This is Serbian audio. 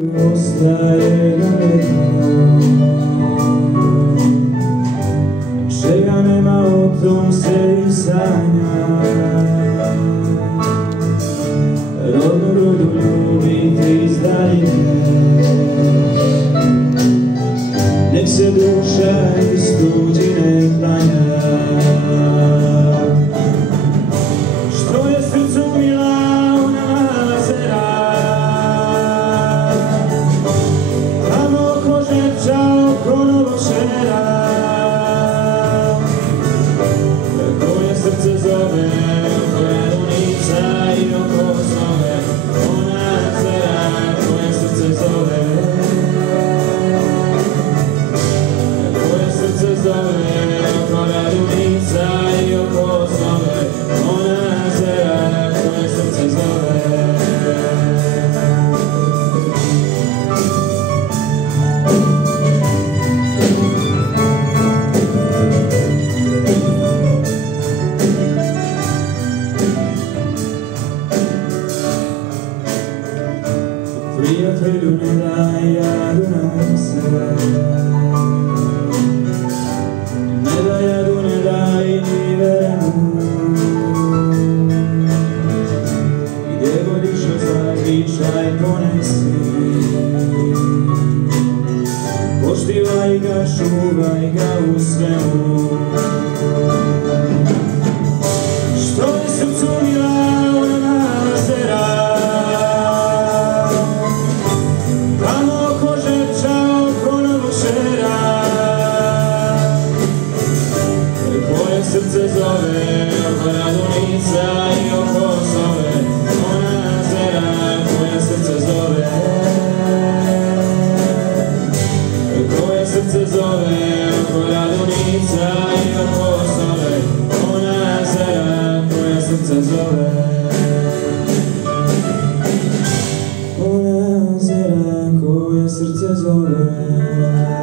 Ostaje daleko, čega nema o tom se i sanja. Rodnu grudu ljubite iz daljine, nek se duša iz tuđine klanja. Što je srcu mila ona mala zera, oko novog šera, koje srce zove, oko radonica i oko snove. Ona zera koje srce zove, koje srce zove, oko radonica i oko snove. Ona zera koje srce zove. Prijatelju ne daj jadu nam se, ne daj jadu, ne daj ni verenu. Gdje god išao zavičaj ponesi, poštivaj ga, čuvaj ga u svemu. Što je srcu mila ona mala zera, srce zove, oko radonica i oko snove. Ona zera koje srce zove, koje srce zove, oko radonica i oko snove. Ona zera koje srce zove, ona zera koje srce zove.